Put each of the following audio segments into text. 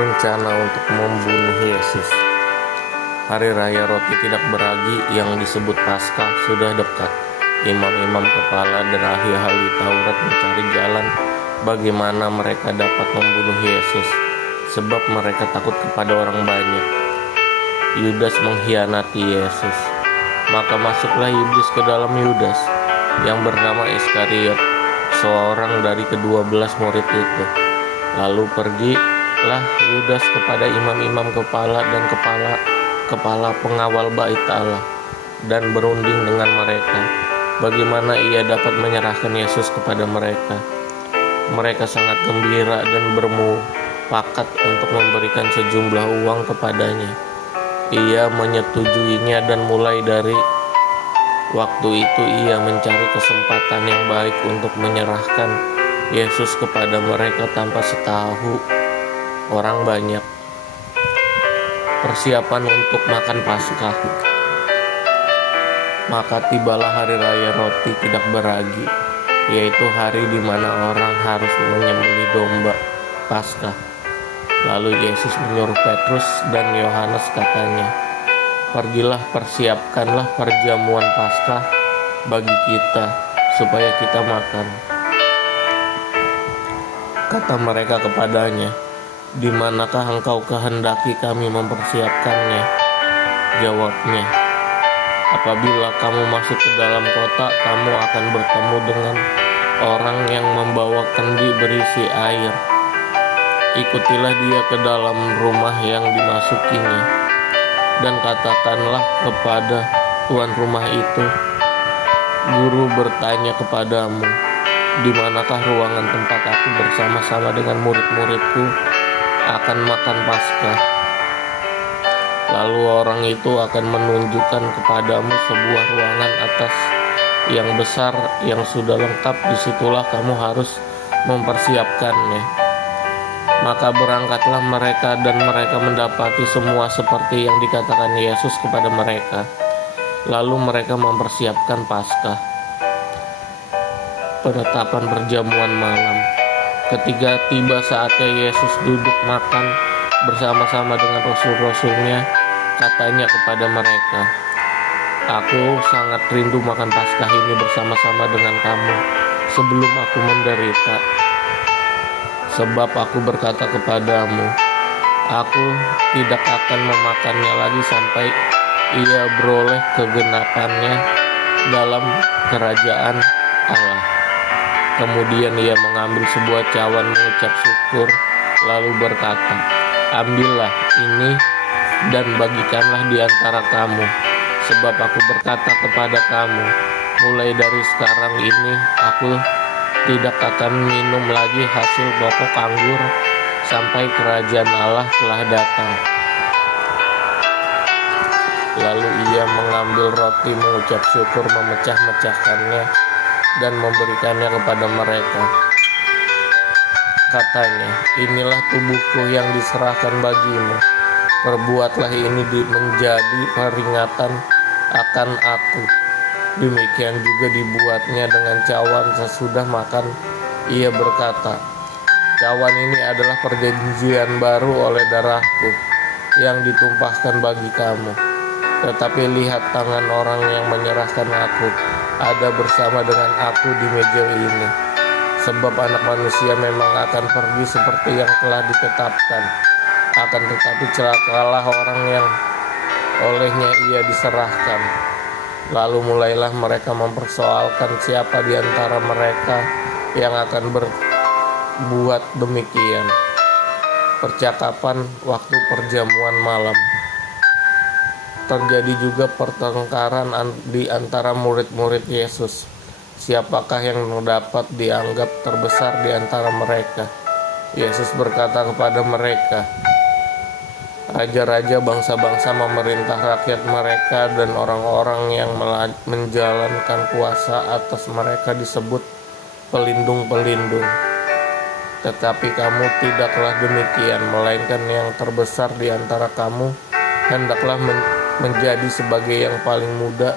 Rencana untuk membunuh Yesus. Hari Raya Roti Tidak Beragi yang disebut Paskah sudah dekat. Imam-imam kepala dan ahli-ahli Taurat mencari jalan bagaimana mereka dapat membunuh Yesus, sebab mereka takut kepada orang banyak. Yudas mengkhianati Yesus. Maka masuklah iblis ke dalam Yudas, yang bernama Iskariot, seorang dari ke-12 murid itu. Lalu pergilah Yudas kepada imam-imam kepala dan kepala pengawal bait Allah, dan berunding dengan mereka bagaimana ia dapat menyerahkan Yesus kepada mereka. Mereka sangat gembira dan bermufakat untuk memberikan sejumlah uang kepadanya. Ia menyetujuinya, dan mulai dari waktu itu ia mencari kesempatan yang baik untuk menyerahkan Yesus kepada mereka tanpa setahu orang banyak. Persiapan untuk makan Paskah. Maka tibalah hari raya roti tidak beragi, yaitu hari di mana orang harus menyembelih domba Paskah. Lalu Yesus menyuruh Petrus dan Yohanes, katanya, "Pergilah, persiapkanlah perjamuan Paskah bagi kita, supaya kita makan." Kata mereka kepadanya, "Di manakah engkau kehendaki kami mempersiapkannya?" Jawabnya, "Apabila kamu masuk ke dalam kota, kamu akan bertemu dengan orang yang membawa kendi berisi air. Ikutilah dia ke dalam rumah yang dimasukinya, dan katakanlah kepada tuan rumah itu, 'Guru bertanya kepadamu, di manakah ruangan tempat aku bersama-sama dengan murid-muridku akan makan Paskah?' Lalu orang itu akan menunjukkan kepadamu sebuah ruangan atas yang besar yang sudah lengkap. Disitulah kamu harus mempersiapkannya." Maka berangkatlah mereka, dan mereka mendapati semua seperti yang dikatakan Yesus kepada mereka. Lalu mereka mempersiapkan Paskah. Penetapan perjamuan malam. Ketika tiba saatnya Yesus duduk makan bersama-sama dengan rasul-rasulnya, katanya kepada mereka, "Aku sangat rindu makan Paskah ini bersama-sama dengan kamu sebelum aku menderita. Sebab aku berkata kepadamu, aku tidak akan memakannya lagi sampai ia beroleh kegenapannya dalam kerajaan Allah." Kemudian ia mengambil sebuah cawan, mengucap syukur, lalu berkata, "Ambillah ini dan bagikanlah di antara kamu. Sebab aku berkata kepada kamu, mulai dari sekarang ini aku tidak akan minum lagi hasil pokok anggur sampai kerajaan Allah telah datang." Lalu ia mengambil roti, mengucap syukur, memecah-mecahkannya, dan memberikannya kepada mereka. Katanya, "Inilah tubuhku yang diserahkan bagimu. Perbuatlah ini menjadi peringatan akan aku." Demikian juga dibuatnya dengan cawan sesudah makan. Ia berkata, "Cawan ini adalah perjanjian baru oleh darahku yang ditumpahkan bagi kamu. Tetapi lihat, tangan orang yang menyerahkan aku ada bersama dengan aku di meja ini. Sebab Anak Manusia memang akan pergi seperti yang telah ditetapkan. Akan tetapi celakalah orang yang olehnya ia diserahkan." Lalu mulailah mereka mempersoalkan siapa di antara mereka yang akan berbuat demikian. Percakapan waktu perjamuan malam. Terjadi juga pertengkaran di antara murid-murid Yesus. Siapakah yang dapat dianggap terbesar di antara mereka? Yesus berkata kepada mereka, "Raja-raja bangsa-bangsa memerintah rakyat mereka, dan orang-orang yang menjalankan kuasa atas mereka disebut pelindung-pelindung. Tetapi kamu tidaklah demikian, melainkan yang terbesar di antara kamu hendaklah menjadi sebagai yang paling muda,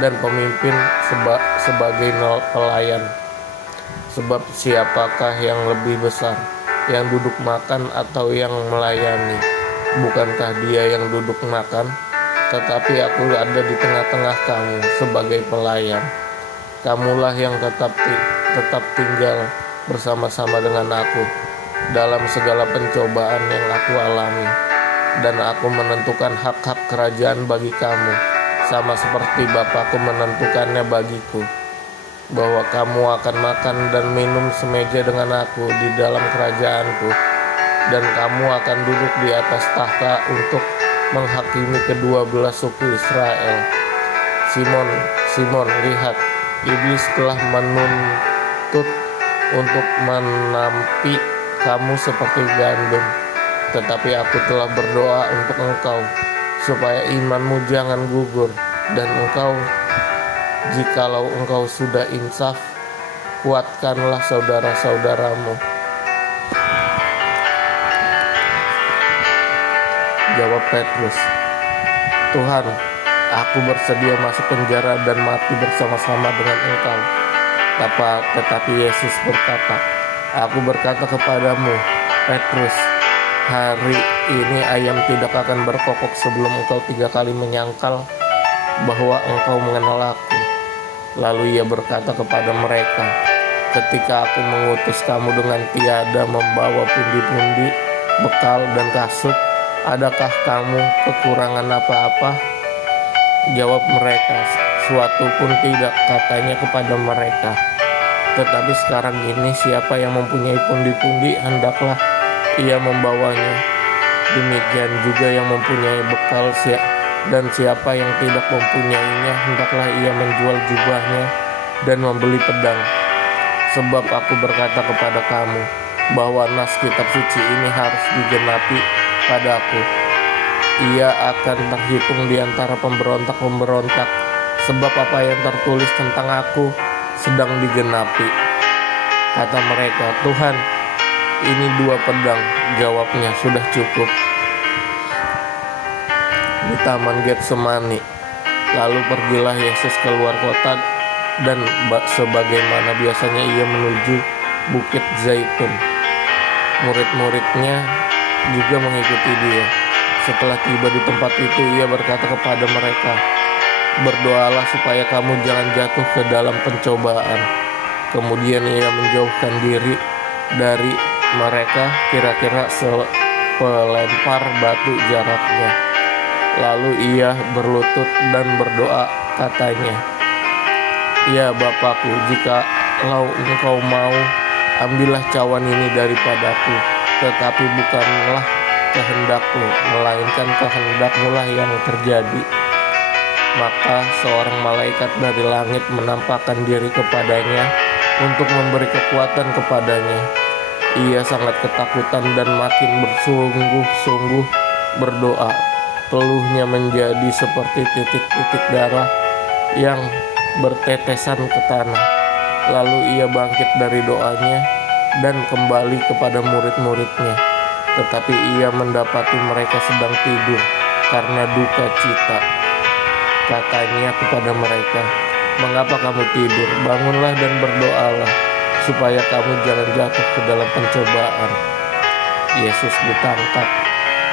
dan pemimpin sebagai pelayan. Sebab siapakah yang lebih besar, yang duduk makan atau yang melayani? Bukankah dia yang duduk makan? Tetapi aku ada di tengah-tengah kamu sebagai pelayan. Kamulah yang tetap tinggal bersama-sama dengan aku dalam segala pencobaan yang aku alami. Dan aku menentukan hak-hak kerajaan bagi kamu, sama seperti Bapakku menentukannya bagiku, bahwa kamu akan makan dan minum semeja dengan aku di dalam kerajaanku, dan kamu akan duduk di atas tahta untuk menghakimi kedua belah suku Israel. Simon, Simon, lihat, iblis telah menuntut untuk menampi kamu seperti gandum, tetapi aku telah berdoa untuk engkau, supaya imanmu jangan gugur, dan jikalau engkau sudah insaf, kuatkanlah saudara-saudaramu. Jawab Petrus, Tuhan, aku bersedia masuk penjara dan mati bersama-sama dengan engkau. Tetapi Yesus berkata, aku berkata kepadamu, Petrus, hari ini ayam tidak akan berkokok sebelum engkau 3 kali menyangkal bahwa engkau mengenal aku. Lalu ia berkata kepada mereka, ketika aku mengutus kamu dengan tiada membawa pundi-pundi, bekal dan kasut, adakah kamu kekurangan apa-apa? Jawab mereka, suatu pun tidak, katanya kepada mereka. Tetapi sekarang ini siapa yang mempunyai pundi-pundi, hendaklah ia membawanya. Demikian juga yang mempunyai bekal, dan siapa yang tidak mempunyainya, hendaklah ia menjual jubahnya dan membeli pedang. Sebab aku berkata kepada kamu, bahwa nas kitab suci ini harus digenapi padaku. Ia akan terhitung di antara pemberontak-pemberontak, sebab apa yang tertulis tentang aku sedang digenapi. Kata mereka, Tuhan, ini 2 pedang. Jawabnya, sudah cukup. Di taman Getsemani, lalu pergilah Yesus keluar kota, dan sebagaimana biasanya ia menuju Bukit Zaitun. Murid-muridnya juga mengikuti dia. Setelah tiba di tempat itu, ia berkata kepada mereka, berdoalah supaya kamu jangan jatuh ke dalam pencobaan. Kemudian ia menjauhkan diri dari mereka kira-kira sepelempar batu jaraknya. Lalu ia berlutut dan berdoa, katanya, ya Bapakku, jikalau engkau mau, ambillah cawan ini daripadaku, tetapi bukanlah kehendakku, melainkan kehendakmu lah yang terjadi. Maka seorang malaikat dari langit menampakkan diri kepadanya untuk memberi kekuatan kepadanya. Ia sangat ketakutan dan makin bersungguh-sungguh berdoa. Teluhnya menjadi seperti titik-titik darah yang bertetesan ke tanah. Lalu ia bangkit dari doanya dan kembali kepada murid-muridnya. Tetapi ia mendapati mereka sedang tidur karena duka cita. Katanya kepada mereka, mengapa kamu tidur? Bangunlah dan berdoalah, supaya kamu jangan jatuh ke dalam pencobaan. Yesus ditangkap.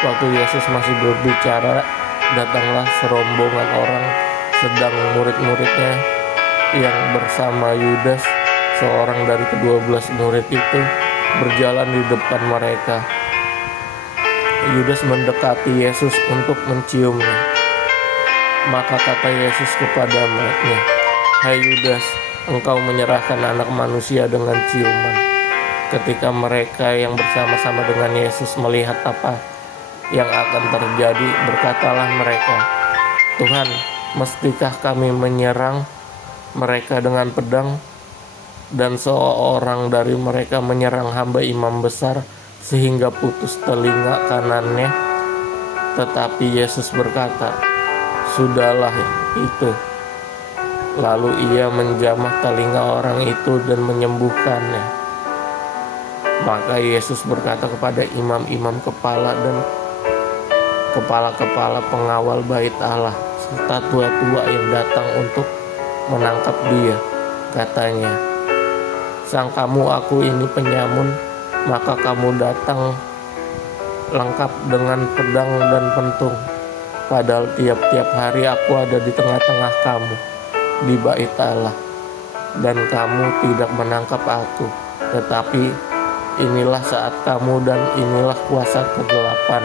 Waktu Yesus masih berbicara, datanglah serombongan orang, sedang murid-muridnya yang bersama Yudas, seorang dari ke-12 murid itu, berjalan di depan mereka. Yudas mendekati Yesus untuk menciumnya. Maka kata Yesus kepadanya, hai Yudas, engkau menyerahkan anak manusia dengan ciuman. Ketika mereka yang bersama-sama dengan Yesus melihat apa yang akan terjadi, berkatalah mereka, Tuhan, mestikah kami menyerang mereka dengan pedang? Dan seorang dari mereka menyerang hamba imam besar sehingga putus telinga kanannya. Tetapi Yesus berkata, sudahlah itu. Lalu ia menjamah telinga orang itu dan menyembuhkannya. Maka Yesus berkata kepada imam-imam kepala dan kepala-kepala pengawal bait Allah serta tua-tua yang datang untuk menangkap dia, katanya, sangkamu aku ini penyamun maka kamu datang lengkap dengan pedang dan pentung. Padahal tiap-tiap hari aku ada di tengah-tengah kamu di bait Allah, dan kamu tidak menangkap aku. Tetapi inilah saat kamu dan inilah kuasa kegelapan.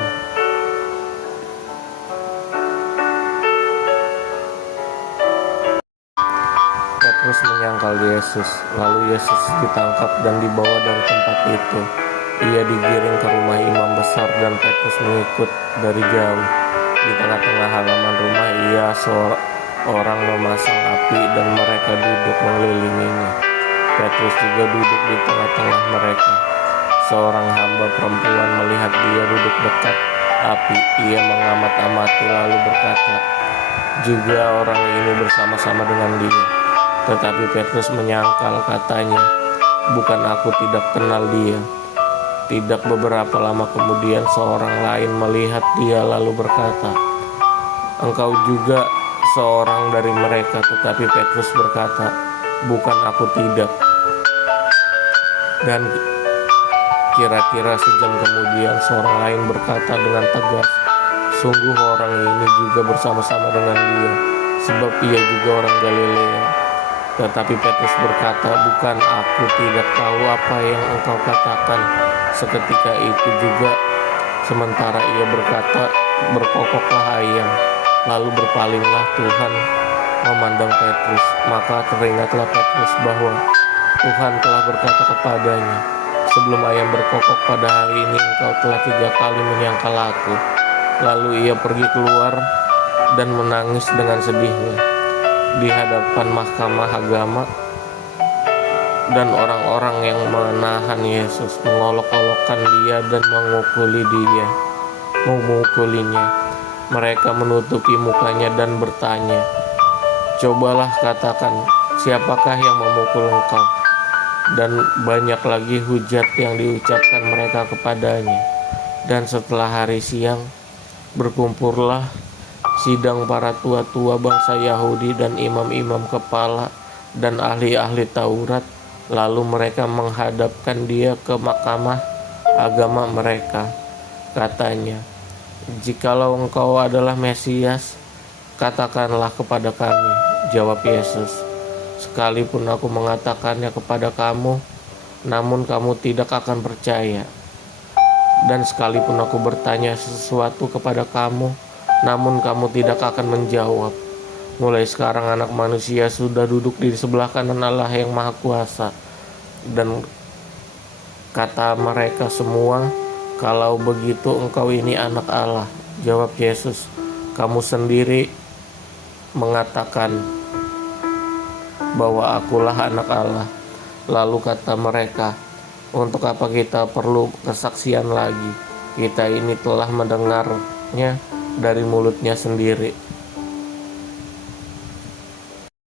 Petrus menyangkal Yesus, lalu Yesus ditangkap dan dibawa dari tempat itu. Ia digiring ke rumah imam besar dan Petrus mengikut dari jauh. Di tengah-tengah halaman rumah ia seorang memasang api dan mereka duduk mengelilinginya. Petrus juga duduk di tengah-tengah mereka. Seorang hamba perempuan melihat dia duduk dekat api. Ia mengamat-amati lalu berkata, juga orang ini bersama-sama dengan dia. Tetapi Petrus menyangkal, katanya, bukan, aku tidak kenal dia. Tidak beberapa lama kemudian seorang lain melihat dia lalu berkata, engkau juga seorang dari mereka. Tetapi Petrus berkata, bukan, aku tidak. Dan kira-kira sejam kemudian seorang lain berkata dengan tegas, sungguh orang ini juga bersama-sama dengan dia, sebab ia juga orang Galilea. Tetapi Petrus berkata, bukan, aku tidak tahu apa yang engkau katakan. Seketika itu juga, sementara ia berkata, berkokoklah ayam. Lalu berpalinglah Tuhan memandang Petrus. Maka teringatlah Petrus bahwa Tuhan telah berkata kepadanya, sebelum ayam berkokok pada hari ini, engkau telah 3 kali menyangkal aku. Lalu ia pergi keluar dan menangis dengan sedihnya di hadapan mahkamah agama, dan orang-orang yang menahan Yesus mengolok-olokkan dia dan memukulinya. Mereka menutupi mukanya dan bertanya, cobalah katakan, siapakah yang memukul engkau? Dan banyak lagi hujat yang diucapkan mereka kepadanya. Dan setelah hari siang, berkumpullah sidang para tua-tua bangsa Yahudi dan imam-imam kepala dan ahli-ahli Taurat. Lalu mereka menghadapkan dia ke mahkamah agama mereka. Katanya, jikalau engkau adalah Mesias, katakanlah kepada kami. Jawab Yesus, sekalipun aku mengatakannya kepada kamu, namun kamu tidak akan percaya. Dan sekalipun aku bertanya sesuatu kepada kamu, namun kamu tidak akan menjawab. Mulai sekarang anak manusia sudah duduk di sebelah kanan Allah yang Maha Kuasa. Dan kata mereka semua, kalau begitu engkau ini anak Allah. Jawab Yesus, kamu sendiri mengatakan bahwa akulah anak Allah. Lalu kata mereka, untuk apa kita perlu kesaksian lagi? Kita ini telah mendengarnya dari mulutnya sendiri.